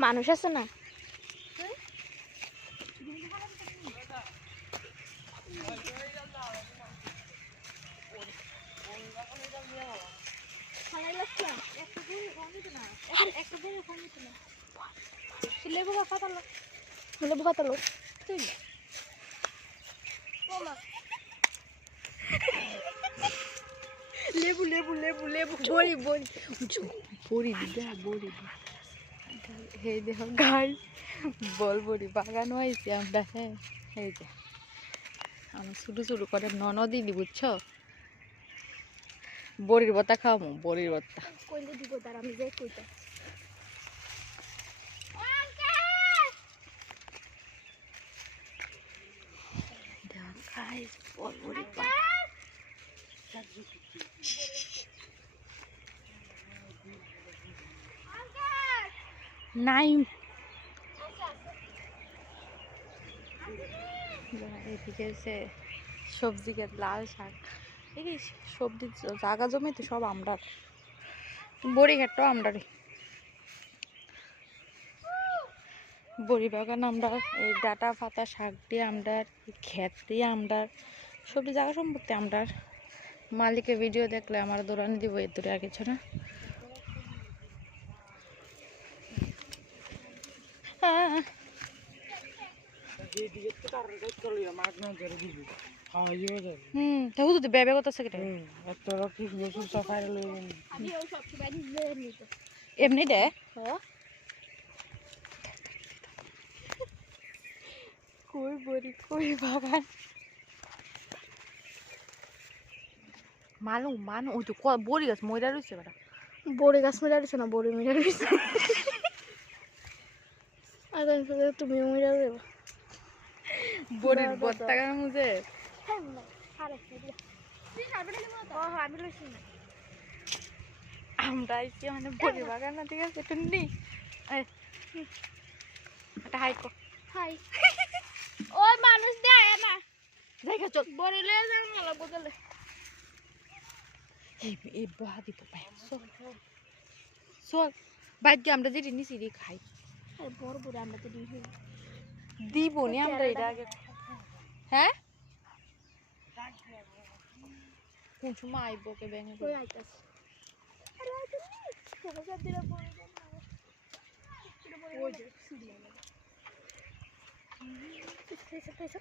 মানুষ আছে না লেবু কাটালো লেবু লেবু লেবু লেবু বড়ি বড়ি বড়ি দিদা বড়ি হে দেখো গাই বল বড়ি বাগানো হয়েছে আমরা হ্যাঁ এই যে আমি শুরু শুরু করে ননদিদি বুঝছো বড়ির বত্তা খাওয়াবো বড়ির বত্তা কইলে দিব তার আমি যাই কইতা গাইস বল বড়ি নাই এদিকে সে সবজি ক্ষেত লাল শাক এই সবজি জায়গা জমি তো সব আমরা বড়ি ক্ষেতটাও আমরা বড়ি বাগান আমরা এই ডাটা পাতা শাক দিয়ে আমরা ক্ষেত দিয়ে আমরা সবজি জায়গা সম্পত্তি আমরা মালিকের ভিডিও দেখলে আমার দৌড়ানি দিব এর দূরে আর কিছু না এমনি দে কই বড়ি কই বাগান মালু মান ওই তো বড়ি গাছ ময়রা রয়েছে বেটা বড়ি গাছ ময়রা রয়েছে না বড়ি ময়রা রয়েছে আর তুমি ময়রা দেবো বড়ির বত্তা গান মুঝে আমরা আইছি মানে বড়ি বাগান না ঠিক আছে টুন্ডি একটা হাই কো হাই ওই মানুষ দেয় না জায়গা চল বড়ি লয়ে যাও না লাগবো তাহলে এই বহা দিব পাই চল চল বাইক দিয়ে আমরা যেটি নিচি দিয়ে খাই বড় বড় আমরা তো দিব নি আমরা এটা আগে হ্যাঁ কোন সময় আইব কে ব্যাঙে কই আইতাছে আরে আইতাছে সমস্যা দিলা পড়ে যাবে ওই যে সিরিয়া লাগা পেছে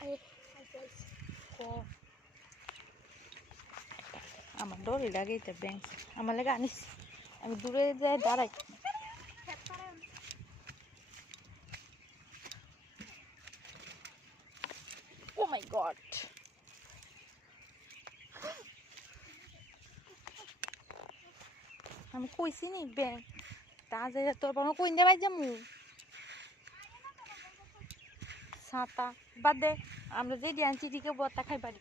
আই আইতাছে কো আমার ডরে লাগে এটা ব্যাঙ আমার লাগা আনিস আমি দূরে যাই দাঁড়াই Oh my god. আমি কইছি নি ব্যাং তা যাই তোর বাবা কই দে ভাই যামু ছাতা বাদ দে আমরা যে ডিয়ানছি দিকে বত্তা খাই পারি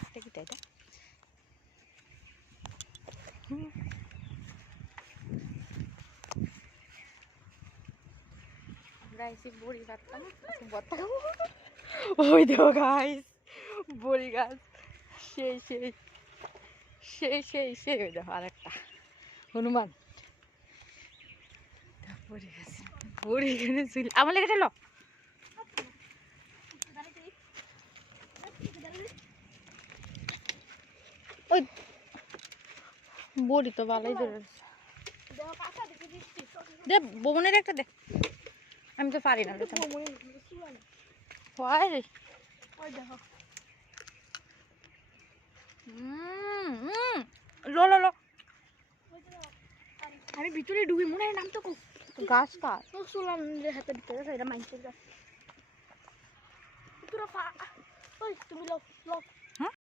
এটা কি তাইটা আমরা এসে বড়ি কাটতাম বত্তা খাবো ওই দেখো গাইস বড়ি গাছ সেই সেই সেই সেই সেই ওই দেখো আরেকটা হনুমান বড়ি গাছ বড়ি এখানে ছিল আমার লেগে চলো ওই বড়ি তো ভালোই ধরে দে বোনের একটা দে আমি তো পারি না হয় রে ওই দেখো লো লো লো আমি ভিতরে ডুবি মনে হয় নাম তো গাছ কাট তো সোলার হাতে দিতে গেছে এটা মাইন্সের গাছ তোরা ওই তুমি লো লো